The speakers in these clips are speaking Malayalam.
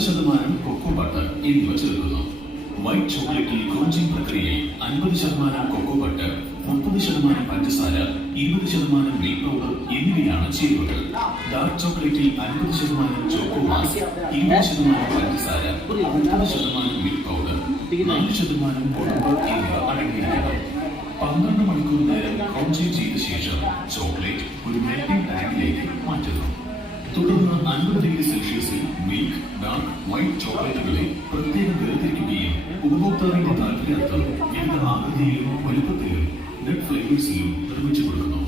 10% കൊക്കോ ബട്ടർ എന്നിവ ചേർക്കുന്നു. വൈറ്റ് ചോക്ലേറ്റിൽ ക്രഞ്ചിംഗ് പ്രക്രിയയിൽ 50% കൊക്കോ ബട്ടർ, 30% പഞ്ചസാര, 20% മിൽക്ക് പൗഡർ എന്നിവയാണ് ചേരുവകൾ. ഡാർക്ക് ചോക്ലേറ്റിൽ 50% ചോക്കോ മാസ്, 20% പഞ്ചസാര, 30% മിൽക്ക് പൗഡർ, 4% കൊഴുപ്പ് എന്നിവ അടങ്ങിയിരിക്കുന്നു. 12 മണിക്കൂർ നേരം ക്രഞ്ചിംഗ് ചെയ്ത ശേഷം ചോക്ലേറ്റ് ഒരു മെൽറ്റിംഗ് ടാങ്കിലേക്ക് മാറ്റുന്നു. തുടർന്ന് 50 ഡിഗ്രി സെൽഷ്യസിൽ മിൽക്ക്, ഡാർക്ക്, വൈറ്റ് ചോക്ലേറ്റുകളെ പ്രത്യേകം വേർതിരിക്കുകയും ഉപഭോക്താവിന്റെ താല്പര്യാർത്ഥം വിവിധ ആകൃതിയിലും വലുപ്പത്തിലും നെറ്റ് ഫ്ലേവേഴ്സിലും നിർമ്മിച്ചു കൊടുക്കുന്നു.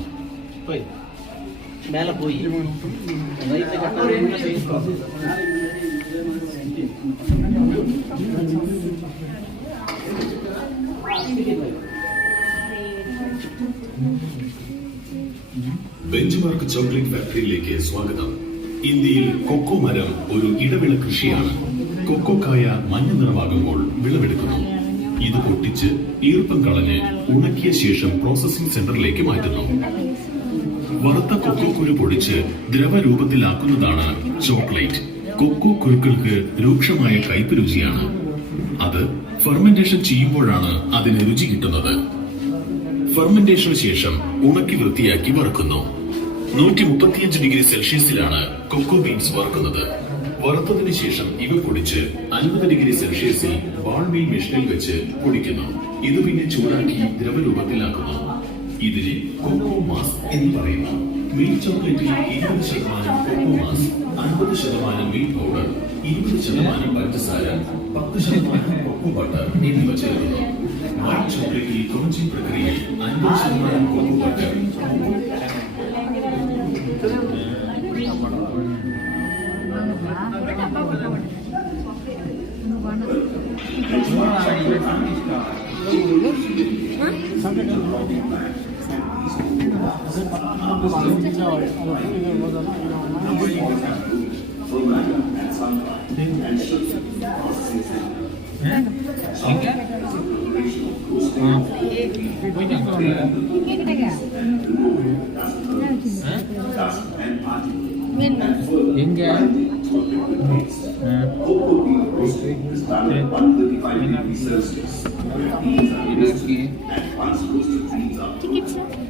ബെഞ്ച്മാർക്ക് ചോക്ലേറ്റ് ഫാക്ടറിയിലേക്ക് സ്വാഗതം. ഇന്ത്യയിൽ കൊക്കോ മരം ഒരു ഇടവിള കൃഷിയാണ്. കൊക്കോക്കായ മഞ്ഞ നിറമാകുമ്പോൾ വിളവെടുക്കുന്നു. ഇത് പൊട്ടിച്ച് ഈർപ്പം കളഞ്ഞ് ഉണക്കിയ ശേഷം പ്രോസസിംഗ് സെന്ററിലേക്ക് മാറ്റുന്നു. വറുത്ത കൊക്കോ കുരു പൊടിച്ച് ദ്രവരൂപത്തിലാക്കുന്നതാണ് ചോക്ലേറ്റ്. കൊക്കോ കുരുക്കൾക്ക് രൂക്ഷമായ കയ്പ് രുചിയാണ്. അത് ഫെർമെന്റേഷൻ ചെയ്യുമ്പോഴാണ് അതിന് രുചി കിട്ടുന്നത്. ഫെർമെന്റേഷന് ശേഷം ഉണക്കി വൃത്തിയാക്കി വറുക്കുന്നു. 135 ഡിഗ്രി സെൽഷ്യസിലാണ് കൊക്കോ ബീൻസ് വറുക്കുന്നത്. വറുത്തതിന് ശേഷം ഇവ പൊടിച്ച് 50 ഡിഗ്രി സെൽഷ്യസിൽ ബാൾ മീൽ മെഷീനിൽ വെച്ച് പൊടിക്കുന്നു. ഇത് പിന്നെ ചൂടാക്കി ദ്രവരൂപത്തിലാക്കുന്നു. ഇതിനെ കൊക്കോ മാസ് എന്ന് പറയുന്നു. മിൽക്ക് ചോക്ലേറ്റിൽ 20% കൊക്കോ മാസ്, 50% മിൽക്ക് പൗഡർ, 20% പഞ്ചസാര, 10% കൊക്കോ ബട്ടർ എന്നിവ ചേർക്കുന്നു. വൈറ്റ് ചോക്ലേറ്റിൽ ക്രഞ്ചിംഗ് പ്രക്രിയയിൽ 50% കൊക്കോ ബട്ടർ, Tickets, sir?